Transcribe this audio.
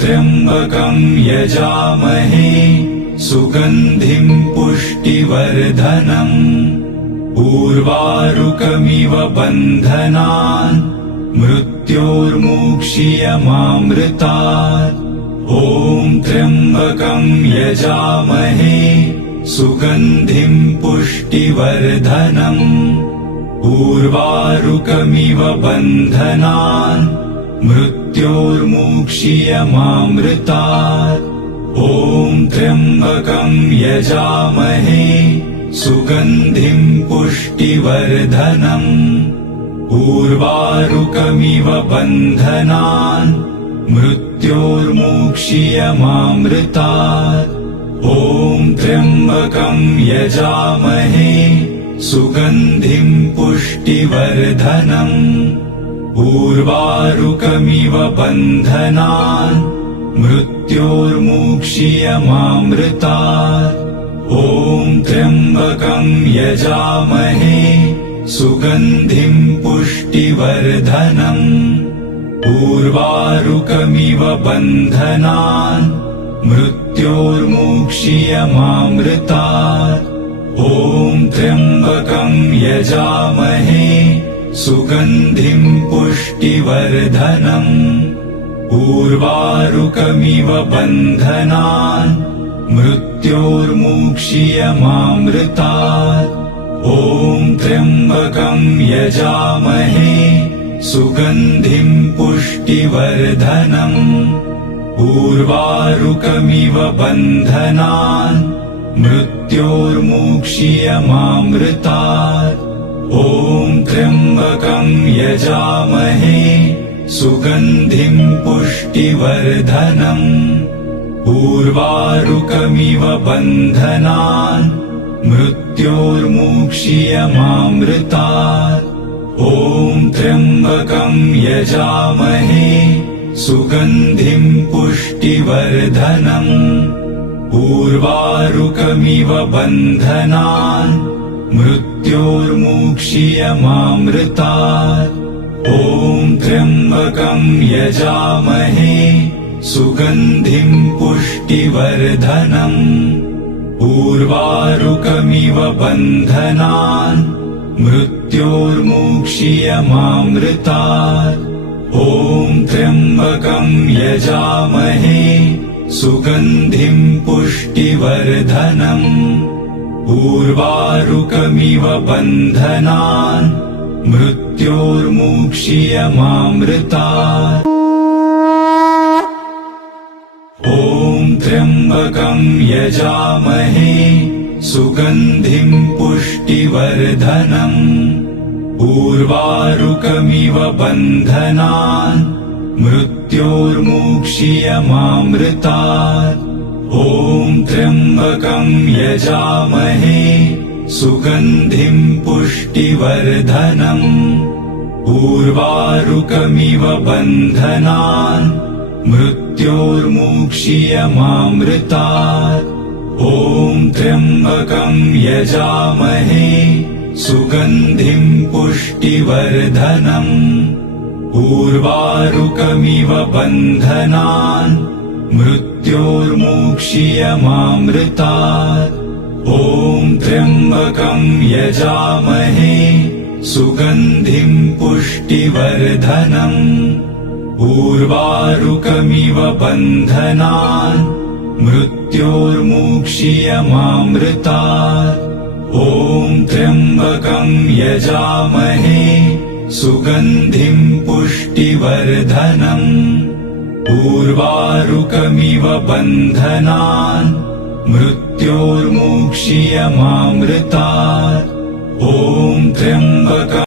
त्र्यम्बकं यजामहे सुगन्धिं पुष्टिवर्धनम् उर्वारुकमिव बन्धनान् मृत्योर्मुक्षीयमामृतात्। ॐ त्र्यम्बकं यजामहे सुगन्धिं पुष्टिवर्धनम् उर्वारुकमिव बन्धनान् मृत्योर्मुक्षीयमामृतात्। ॐ त्र्यम्बकं यजामहे सुगन्धिं पुष्टिवर्धनम् उर्वारुकमिव बन्धनान् मृत्योर्मुक्षीयमामृतात्। ॐ त्र्यम्बकं यजामहे सुगन्धिं पुष्टिवर्धनम् उर्वारुकमिव बन्धनान् मृत्योर्मुक्षीयमामृतात्। ॐ त्र्यम्बकं यजामहे सुगन्धिं पुष्टिवर्धनम् उर्वारुकमिव बन्धनान् मृत्योर्मुक्षीयमामृतात्। ॐ त्र्यम्बकं यजामहे सुगन्धिं पुष्टिवर्धनम् उर्वारुकमिव बन्धनान् मृत्योर्मुक्षीयमामृतात्। ॐ त्र्यम्बकं यजामहे सुगन्धिं पुष्टिवर्धनम् उर्वारुकमिव बन्धनान् मृत्योर्मुक्षीयमामृतात्। ॐ त्र्यम्बकं यजामहे सुगन्धिं पुष्टिवर्धनम् उर्वारुकमिव बन्धनान् मृत्योर्मुक्षीयमामृतात्। ॐ त्र्यम्बकं यजामहे सुगन्धिं पुष्टिवर्धनम् उर्वारुकमिव बन्धनान् मृत्योर्मुक्षीयमामृतात्। ॐ त्र्यम्बकं यजामहे सुगन्धिं पुष्टिवर्धनम् उर्वारुकमिव बन्धनान् मृत्योर्मुक्षीयमामृतात्। ॐ त्र्यम्बकं यजामहे सुगन्धिं पुष्टिवर्धनम् उर्वारुकमिव बन्धनान् मृत्योर्मुक्षीयमामृतात्। ॐ त्र्यम्बकं यजामहे सुगन्धिं पुष्टिवर्धनम् उर्वारुकमिव बन्धनान् मृत्योर्मुक्षीयमामृतात्। ॐ त्र्यम्बकं यजामहे सुगन्धिं पुष्टिवर्धनम् उर्वारुकमिव बन्धनान् मृत्योर्मुक्षीयमामृतात्। ॐ त्र्यम्बकं यजामहे सुगन्धिं पुष्टिवर्धनम् उर्वारुकमिव बन्धनान् मृत्योर्मुक्षीयमामृतात्। ॐ त्र्यम्बकं यजामहे सुगन्धिं पुष्टिवर्धनम् उर्वारुकमिव बन्धनान् मृत्योर्मुक्षीयमामृतात्। ॐ त्र्यम्बकं यजामहे सुगन्धिं पुष्टिवर्धनम् उर्वारुकमिव बन्धनान् मृत्योर्मुक्षीयमामृतात्। ॐ त्र्यम्बकं